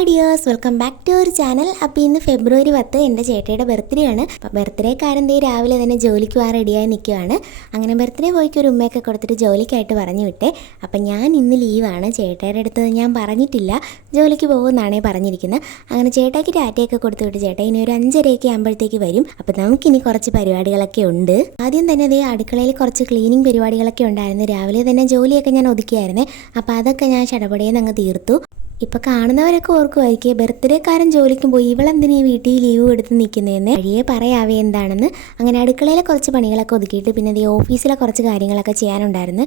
Hi dears welcome back to our channel. അപ്പോൾ ഇന്ന് ഫെബ്രുവരി പത്ത് എന്റെ ചേട്ടയുടെ ബർത്ത്ഡേ ആണ്. അപ്പോൾ ബർത്ത്ഡേ ദേ രാവിലെ തന്നെ ജോലിക്ക് പോകാൻ റെഡിയായി നിൽക്കുവാണ്. അങ്ങനെ ബർത്ത്ഡേ പോയിക്ക് ഒരു ഉമ്മയൊക്കെ കൊടുത്തിട്ട് ജോലിക്കായിട്ട് പറഞ്ഞു വിട്ടേ. അപ്പോൾ ഞാൻ ഇന്ന് ലീവാണ് ചേട്ടയുടെ അടുത്ത് ഞാൻ പറഞ്ഞിട്ടില്ല. ജോലിക്ക് പോകുമെന്നാണേ പറഞ്ഞിരിക്കുന്നത്. അങ്ങനെ ചേട്ടായിക്ക് ടാറ്റയൊക്കെ കൊടുത്തു വിട്ട് ചേട്ടാ ഇനി ഒരു അഞ്ചരയൊക്കെ ആകുമ്പോഴത്തേക്ക് വരും. അപ്പോൾ നമുക്കിനി കുറച്ച് പരിപാടികളൊക്കെ ഉണ്ട്. ആദ്യം തന്നെ അതേ അടുക്കളയിൽ കുറച്ച് ക്ലീനിങ് പരിപാടികളൊക്കെ ഉണ്ടായിരുന്നു. രാവിലെ തന്നെ ജോലിയൊക്കെ ഞാൻ ഒതുക്കിയായിരുന്നേ. അപ്പോൾ അതൊക്കെ ഞാൻ ചടപടയെന്ന് അങ്ങ് തീർത്തു. ഇപ്പൊ കാണുന്നവരൊക്കെ ഓർക്കുമായിരിക്കും ബർത്ത്ഡേക്കാരൻ ജോലിക്കും പോയി ഇവളെന്തിനാ വീട്ടിൽ ലീവ് എടുത്ത് നിൽക്കുന്നതെന്ന് വഴിയെ പറയാവേ എന്താണെന്ന്. അങ്ങനെ അടുക്കളയിലെ കുറച്ച് പണികളൊക്കെ ഒതുക്കിയിട്ട് പിന്നെ ഈ ഓഫീസിലെ കുറച്ച് കാര്യങ്ങളൊക്കെ ചെയ്യാനുണ്ടായിരുന്നു.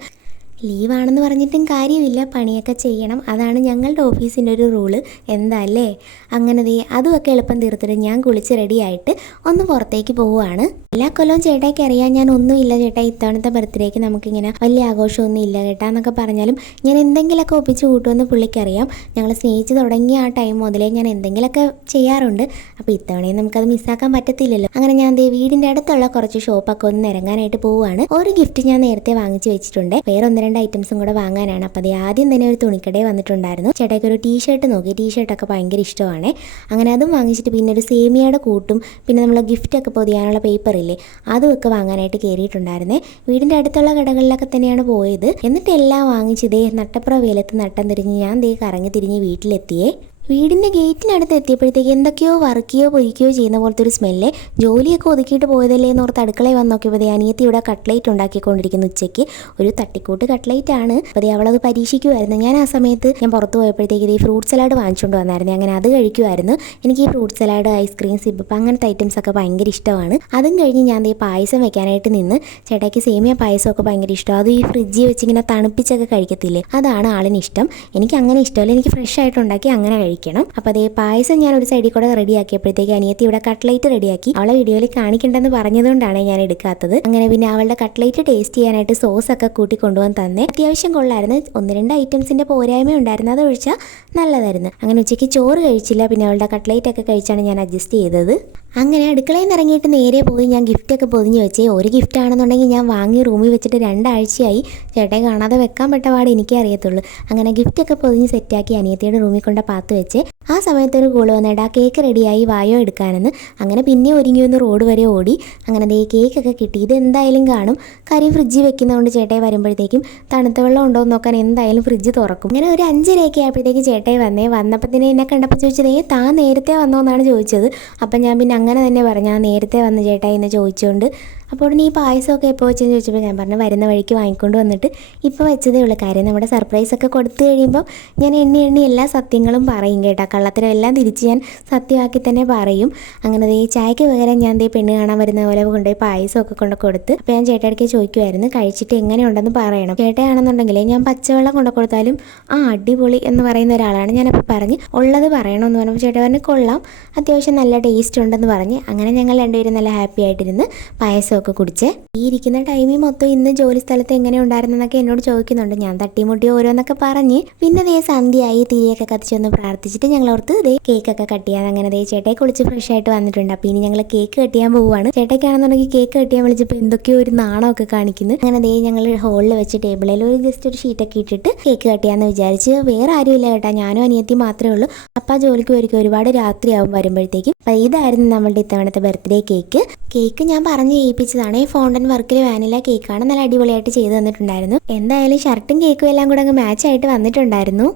ലീവാണെന്ന് പറഞ്ഞിട്ടും കാര്യമില്ല. പണിയൊക്കെ ചെയ്യണം. അതാണ് ഞങ്ങളുടെ ഓഫീസിന്റെ ഒരു റൂൾ. എന്താ അല്ലേ അങ്ങനെ ദേ അതുമൊക്കെ എളുപ്പം തീർത്തിട്ട് ഞാൻ കുളിച്ച് റെഡിയായിട്ട് ഒന്ന് പുറത്തേക്ക് പോവുകയാണ്. എല്ലാ കൊല്ലവും ചേട്ടായിക്ക് അറിയാം ഞാൻ ഒന്നുമില്ല ചേട്ടാ. ഇത്തവണത്തെ ബർത്ത്ഡേക്ക് നമുക്കിങ്ങനെ വലിയ ആഘോഷമൊന്നും ഇല്ല കേട്ടാ എന്നൊക്കെ പറഞ്ഞാലും ഞാൻ എന്തെങ്കിലുമൊക്കെ ഒപ്പിച്ച് കൂട്ടുമെന്ന് പുള്ളിക്കറിയാം. ഞങ്ങൾ സ്നേഹിച്ച് തുടങ്ങിയ ആ ടൈം മുതലേ ഞാൻ എന്തെങ്കിലുമൊക്കെ ചെയ്യാറുണ്ട്. അപ്പോൾ ഇത്തവണയും നമുക്കത് മിസ്സാക്കാൻ പറ്റത്തില്ലല്ലോ. അങ്ങനെ ഞാൻ ദേ വീടിന്റെ അടുത്തുള്ള കുറച്ച് ഷോപ്പൊക്കെ ഒന്ന് ഇറങ്ങാനായിട്ട് പോവുകയാണ്. ഒരു ഗിഫ്റ്റ് ഞാൻ നേരത്തെ വാങ്ങിച്ചു വെച്ചിട്ടുണ്ട്. വേറെ രണ്ട് ഐറ്റംസും കൂടെ വാങ്ങാനാണ്. അപ്പോൾ അത് ആദ്യം തന്നെ ഒരു തുണിക്കടയിൽ വന്നിട്ടുണ്ടായിരുന്നു. ചേട്ടായിക്ക് ഒരു ടീഷർട്ട് നോക്കി. ടീഷർട്ടൊക്കെ ഭയങ്കര ഇഷ്ടമാണ്. അങ്ങനെ അതും വാങ്ങിച്ചിട്ട് പിന്നെ ഒരു സേമിയയുടെ കൂട്ടും പിന്നെ നമ്മൾ ഗിഫ്റ്റൊക്കെ പൊതിയാനുള്ള പേപ്പർ ഇല്ലേ അതുമൊക്കെ വാങ്ങാനായിട്ട് കയറിയിട്ടുണ്ടായിരുന്നേ വീടിന്റെ അടുത്തുള്ള കടകളിലൊക്കെ തന്നെയാണ് പോയത്. എന്നിട്ട് എല്ലാം വാങ്ങിച്ച് ഇതേ നട്ടപ്പുറ വെയിലത്ത് നട്ടം തിരിഞ്ഞ് ഞാൻ ദേ കറങ്ങി തിരിഞ്ഞ് വീട്ടിലെത്തിയേ. വീടിന്റെ ഗേറ്റിനടുത്ത് എത്തിയപ്പോഴത്തേക്ക് എന്തൊക്കെയോ വറുക്കുകയോ പൊരിക്കുകയോ ചെയ്യുന്ന പോലത്തെ ഒരു സ്മെല്ല്. ജോലിയൊക്കെ ഒതുക്കിയിട്ട് പോയതല്ലേ എന്ന് ഓർത്ത് അടുക്കളയിൽ വന്ന് നോക്കിയപ്പോൾ അനിയത്തി ഇവിടെ കട്ട്ലേറ്റ് ഉണ്ടാക്കിക്കൊണ്ടിരിക്കുന്ന ഉച്ചയ്ക്ക്. ഒരു തട്ടിക്കൂട്ട് കട്ട്ലേറ്റ് ആണ് അപ്പോൾ അവളത് പരീക്ഷിക്കുമായിരുന്നു ഞാൻ ആ സമയത്ത് ഞാൻ പുറത്ത് പോയപ്പോഴത്തേക്ക് ഈ ഫ്രൂട്ട് സലാഡ് വാങ്ങിച്ചുകൊണ്ട് വന്നായിരുന്നു. അങ്ങനെ അത് കഴിക്കുമായിരുന്നു എനിക്ക് ഈ ഫ്രൂട്ട് സലാഡ് ഐസ്ക്രീം സിബപ്പ് അങ്ങനത്തെ ഐറ്റംസ് ഒക്കെ ഭയങ്കര ഇഷ്ടമാണ്. അതും കഴിഞ്ഞ് ഞാൻ ദേ പായസം വെക്കാനായിട്ട് നിന്ന്. ചേട്ടയ്ക്ക് സേമിയ പായസമൊക്കെ ഭയങ്കര ഇഷ്ടം. അത് ഈ ഫ്രിഡ്ജിൽ വെച്ചിങ്ങനെ തണുപ്പിച്ചൊക്കെ കഴിക്കത്തില്ലേ? അതാണ് ആളിന് ഇഷ്ടം എനിക്ക് അങ്ങനെ ഇഷ്ടമല്ല. എനിക്ക് ഫ്രഷ് ആയിട്ട് ഉണ്ടാക്കി അങ്ങനെ കഴിക്കണം. അപ്പോൾ അതേ പായസം ഞാൻ ഒരു സൈഡിൽ കൂടെ റെഡിയാക്കിയപ്പോഴത്തേക്ക് അനിയത്തി ഇവിടെ കട്ട്ലേറ്റ് റെഡിയാക്കി. അവളെ വീഡിയോയിൽ കാണിക്കണ്ടെന്ന് പറഞ്ഞതുകൊണ്ടാണ് ഞാൻ എടുക്കാത്തത്. അങ്ങനെ പിന്നെ അവളുടെ കട്ട്ലേറ്റ് ടേസ്റ്റ് ചെയ്യാനായിട്ട് സോസ് ഒക്കെ കൂട്ടി കൊണ്ടുവന്ന് തന്നെ. അത്യാവശ്യം കൊള്ളായിരുന്നു. ഒന്ന് രണ്ട് ഐറ്റംസിന്റെ പോരായ്മ ഉണ്ടായിരുന്നു. അതൊഴിച്ചാൽ നല്ലതായിരുന്നു. അങ്ങനെ ഉച്ചയ്ക്ക് ചോറ് കഴിച്ചില്ല. പിന്നെ അവളുടെ കട്ട്ലേറ്റ് ഒക്കെ കഴിച്ചാണ് ഞാൻ അഡ്ജസ്റ്റ് ചെയ്തത്. അങ്ങനെ അടുക്കളയിൽ നിന്ന് ഇറങ്ങിയിട്ട് നേരെ പോയി ഞാൻ ഗിഫ്റ്റൊക്കെ പൊതിഞ്ഞ് വെച്ചേ. ഒരു ഗിഫ്റ്റ് ആണെന്നുണ്ടെങ്കിൽ ഞാൻ വാങ്ങി റൂമിൽ വെച്ചിട്ട് രണ്ടാഴ്ചയായി. ചേട്ടൻ കാണാതെ വെക്കാൻ പെട്ട പാട് എനിക്കേ അറിയത്തുള്ളൂ. അങ്ങനെ ഗിഫ്റ്റൊക്കെ പൊതിഞ്ഞ് സെറ്റാക്കി അനിയത്തിയുടെ റൂമിൽ കൊണ്ട് പാത്ത് വെച്ച്. ആ സമയത്ത് ഒരു വന്നേടാ വന്നിട്ട് ആ കേക്ക് റെഡിയായി വായോ എടുക്കാനെന്ന്. അങ്ങനെ പിന്നെ ഒരുങ്ങി ഒന്ന് റോഡ് വരെ ഓടി. അങ്ങനെ ദേ കേക്കൊക്കെ കിട്ടി. ഇത് എന്തായാലും കാണും. കാര്യം ഫ്രിഡ്ജിൽ വെക്കുന്നതുകൊണ്ട് ചേട്ടായി വരുമ്പോഴത്തേക്കും തണുത്ത വെള്ളം ഉണ്ടോ എന്ന് നോക്കാൻ എന്തായാലും ഫ്രിഡ്ജ് തുറക്കും. അങ്ങനെ ഒരു അഞ്ചരയൊക്കെ ആയപ്പോഴത്തേക്ക് ചേട്ടായി വന്നേ. വന്നപ്പോൾ തന്നെ എന്നെ കണ്ടപ്പോൾ ചോദിച്ചത് ഏ താ നേരത്തെ വന്നോ എന്നാണ് ചോദിച്ചത്. അപ്പം ഞാൻ പിന്നെ അങ്ങനെ തന്നെ പറഞ്ഞു. ആ നേരത്തെ വന്ന ചേട്ടായി എന്ന് ചോദിച്ചുകൊണ്ട് അപ്പോൾ ഉടനെ ഈ പായസമൊക്കെ എപ്പോൾ വെച്ചെന്ന് ചോദിച്ചപ്പോൾ ഞാൻ പറഞ്ഞു വരുന്ന വഴിക്ക് വാങ്ങിക്കൊണ്ട് വന്നിട്ട് ഇപ്പോൾ വെച്ചതേ ഉള്ളൂ. കാര്യം നമ്മുടെ സർപ്രൈസൊക്കെ കൊടുത്തു കഴിയുമ്പോൾ ഞാൻ എണ്ണി എണ്ണി എല്ലാ സത്യങ്ങളും പറയും കേട്ടോ. കള്ളത്തരം എല്ലാം തിരിച്ച് ഞാൻ സത്യമാക്കി തന്നെ പറയും. അങ്ങനെ ഈ ചായക്ക് പകരം ഞാൻ ദേ പെണ്ണ് കാണാൻ വരുന്ന പോലെ കൊണ്ടുപോയി പായസമൊക്കെ കൊണ്ട് കൊടുത്ത് അപ്പോൾ ഞാൻ ചേട്ടയിടയ്ക്ക് ചോദിക്കുമായിരുന്നു കഴിച്ചിട്ട് എങ്ങനെയുണ്ടെന്ന് പറയണം? ചേട്ടയാണെന്നുണ്ടെങ്കിൽ ഞാൻ പച്ചവെള്ളം കൊണ്ട് കൊടുത്താലും ആ അടിപൊളി എന്ന് പറയുന്ന ഒരാളാണ് ഞാനപ്പോൾ പറഞ്ഞ് ഉള്ളത് പറയണമെന്ന് പറഞ്ഞപ്പോൾ ചേട്ടൻ പറഞ്ഞ് കൊള്ളാം. അത്യാവശ്യം നല്ല ടേസ്റ്റ് ഉണ്ടെന്ന് പറഞ്ഞ്. അങ്ങനെ ഞങ്ങൾ രണ്ടുപേരും നല്ല ഹാപ്പി ആയിട്ടിരുന്ന് പായസമൊക്കെ കുടിച്ച് ഈ ഇരിക്കുന്ന ടൈമിൽ മൊത്തം ഇന്ന് ജോലി സ്ഥലത്ത് എങ്ങനെ ഉണ്ടായിരുന്നെന്നൊക്കെ എന്നോട് ചോദിക്കുന്നുണ്ട്. ഞാൻ തട്ടിമുട്ടി ഓരോന്നൊക്കെ പറഞ്ഞ് പിന്നെ ദേ സന്ധ്യയായി തിരിയൊക്കെ കത്തിച്ചൊന്ന് പ്രാർത്ഥിച്ചിട്ട് ഞങ്ങൾ ഓർത്ത് ദേ കേക്കൊക്കെ കട്ട് ചെയ്യാൻ അങ്ങനെ ദേ ചേട്ടയെ കുളിച്ച് ഫ്രഷ് ആയിട്ട് വന്നിട്ടുണ്ട്. അപ്പൊ ഇനി ഞങ്ങൾ കേക്ക് കട്ട് ചെയ്യാൻ പോവുകയാണ് ചേട്ടയ്ക്കാണെന്നുണ്ടെങ്കിൽ കേക്ക് കട്ട് ചെയ്യാൻ വിളിച്ചപ്പോൾ എന്തൊക്കെയോ ഒരു നാണമൊക്കെ കാണിക്കുന്നു. അങ്ങനെ ദേ ഞങ്ങൾ ഹോളിൽ വെച്ച് ടേബിളിൽ ഒരു ജസ്റ്റ് ഒരു ഷീറ്റൊക്കെ ഇട്ടിട്ട് കേക്ക് കട്ട് ചെയ്യാന്ന് വിചാരിച്ച് വേറെ ഇല്ല കേട്ടാ. ഞാനും അനിയത്തി മാത്രമേ ഉള്ളൂ. അപ്പ ജോലിക്ക് വരിക ഒരുപാട് രാത്രിയാവും വരുമ്പോഴത്തേക്കും. അപ്പൊ ഇതായിരുന്നു നമ്മളുടെ ഇത്തവണത്തെ ബർത്ത്ഡേ കേക്ക് കേക്ക് ഞാൻ പറഞ്ഞ് പഠിപ്പിച്ചതാണ്. ഈ ഫോണ്ടൻ വർക്കിൽ വാനില കേക്കാണ് നല്ല അടിപൊളിയായിട്ട് ചെയ്തു തന്നിട്ടുണ്ടായിരുന്നു. എന്തായാലും ഷർട്ടും കേക്കും എല്ലാം കൂടെ അങ്ങ് മാച്ച് ആയിട്ട് വന്നിട്ടുണ്ടായിരുന്നു.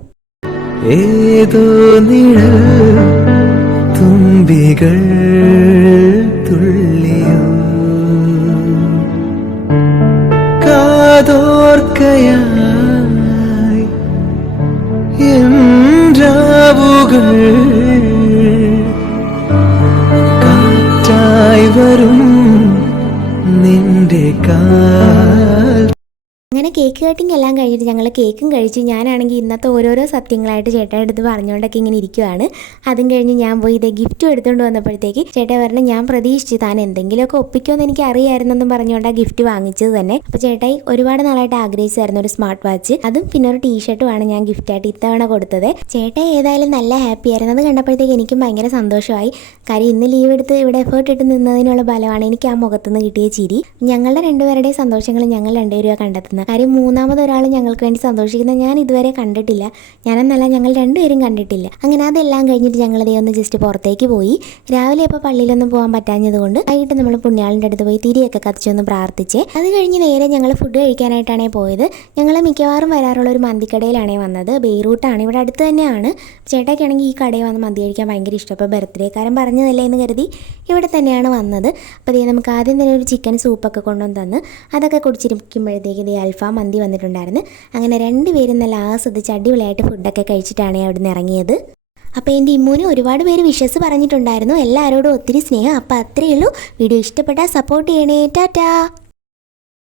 ഏതോ തുമ്പികൾ വരും. কার അങ്ങനെ കേക്ക് കട്ടിങ് എല്ലാം കഴിഞ്ഞിട്ട് ഞങ്ങൾ കേക്കും കഴിച്ച്. ഞാനാണെങ്കിൽ ഇന്നത്തെ ഓരോരോ സത്യങ്ങളായിട്ട് ചേട്ടന്റെ അടുത്ത് പറഞ്ഞുകൊണ്ടൊക്കെ ഇങ്ങനെ ഇരിക്കുവാണ്. അതും കഴിഞ്ഞ് ഞാൻ പോയി ഇതേ ഗിഫ്റ്റും എടുത്തുകൊണ്ട് വന്നപ്പോഴത്തേക്ക് ചേട്ടാ പറഞ്ഞു ഞാൻ പ്രതീക്ഷിച്ചു താൻ എന്തെങ്കിലുമൊക്കെ ഒപ്പിക്കുമെന്ന് എനിക്ക് അറിയായിരുന്നെന്നും പറഞ്ഞുകൊണ്ട് ആ ഗിഫ്റ്റ് വാങ്ങിച്ചത് തന്നെ. അപ്പോൾ ചേട്ടായി ഒരുപാട് നാളായിട്ട് ആഗ്രഹിച്ചായിരുന്നു ഒരു സ്മാർട്ട് വാച്ച് അതും പിന്നെ ഒരു ടീഷർട്ടുമാണ് ഞാൻ ഗിഫ്റ്റായിട്ട് ഇത്തവണ കൊടുത്തത്. ചേട്ടാ ഏതായാലും നല്ല ഹാപ്പി ആയിരുന്നു. അത് കണ്ടപ്പോഴത്തേക്ക് എനിക്കും ഭയങ്കര സന്തോഷമായി. കാര്യം ഇന്ന് ലീവ് എടുത്ത് ഇവിടെ എഫേർട്ട് ഇട്ട് നിന്നതിനുള്ള ഫലമാണ് എനിക്ക് ആ മുഖത്തുനിന്ന് കിട്ടിയ ചിരി. ഞങ്ങളുടെ രണ്ടുപേരുടെയും സന്തോഷങ്ങൾ ഞങ്ങൾ രണ്ടുപേരും കണ്ടെത്തുന്നത്. കാര്യം മൂന്നാമത് ഒരാൾ ഞങ്ങൾക്ക് വേണ്ടി സന്തോഷിക്കുന്നത് ഞാൻ ഇതുവരെ കണ്ടിട്ടില്ല. ഞാനെന്നല്ല ഞങ്ങൾ രണ്ടുപേരും കണ്ടിട്ടില്ല. അങ്ങനെ അതെല്ലാം കഴിഞ്ഞിട്ട് ഞങ്ങൾ ഞങ്ങളതേ ഒന്ന് ജസ്റ്റ് പുറത്തേക്ക് പോയി. രാവിലെ ഇപ്പോൾ പള്ളിയിലൊന്നും പോകാൻ പറ്റാഞ്ഞത് കൊണ്ട് വൈകിട്ട് നമ്മൾ പുണ്യാളിന്റെ അടുത്ത് പോയി തിരിയൊക്കെ കത്തിച്ചൊന്ന് പ്രാർത്ഥിച്ച് അത് കഴിഞ്ഞ് നേരെ ഞങ്ങൾ ഫുഡ് കഴിക്കാനായിട്ടാണേ പോയത്. ഞങ്ങൾ മിക്കവാറും വരാറുള്ള ഒരു മന്തിക്കടയിലാണേ വന്നത്. ബെയ്റൂട്ടാണ് ഇവിടെ അടുത്ത് തന്നെയാണ്. ചേട്ടാക്കാണെങ്കിൽ ഈ കടയിൽ വന്ന് മന്തി കഴിക്കാൻ ഭയങ്കര ഇഷ്ടം. അപ്പോൾ ബർത്ത്ഡേക്കാരൻ പറഞ്ഞതല്ലേ എന്ന് കരുതി ഇവിടെ തന്നെയാണ് വന്നത്. അപ്പോൾ ദേ നമുക്ക് ആദ്യം തന്നെ ഒരു ചിക്കൻ സൂപ്പൊക്കെ കൊണ്ടുവന്ന് തന്ന്. അതൊക്കെ കുടിച്ചിരിക്കുമ്പോഴത്തേക്ക് ദേ അൽഫാം മന്തി വന്നിട്ടുണ്ടായിരുന്നു. അങ്ങനെ രണ്ടുപേരും നല്ല ആസ്വദിച്ച് അടിപൊളിയായിട്ട് ഫുഡൊക്കെ കഴിച്ചിട്ടാണ് അവിടെ നിന്ന് ഇറങ്ങിയത്. അപ്പോൾ എന്റെ ഇമ്മൂന് ഒരുപാട് പേര് വിഷസ് പറഞ്ഞിട്ടുണ്ടായിരുന്നു. എല്ലാവരോടും ഒത്തിരി സ്നേഹം. അപ്പോൾ അത്രയേ ഉള്ളൂ. വീഡിയോ ഇഷ്ടപ്പെട്ടാൽ സപ്പോർട്ട് ചെയ്യണേ. ടാറ്റാ.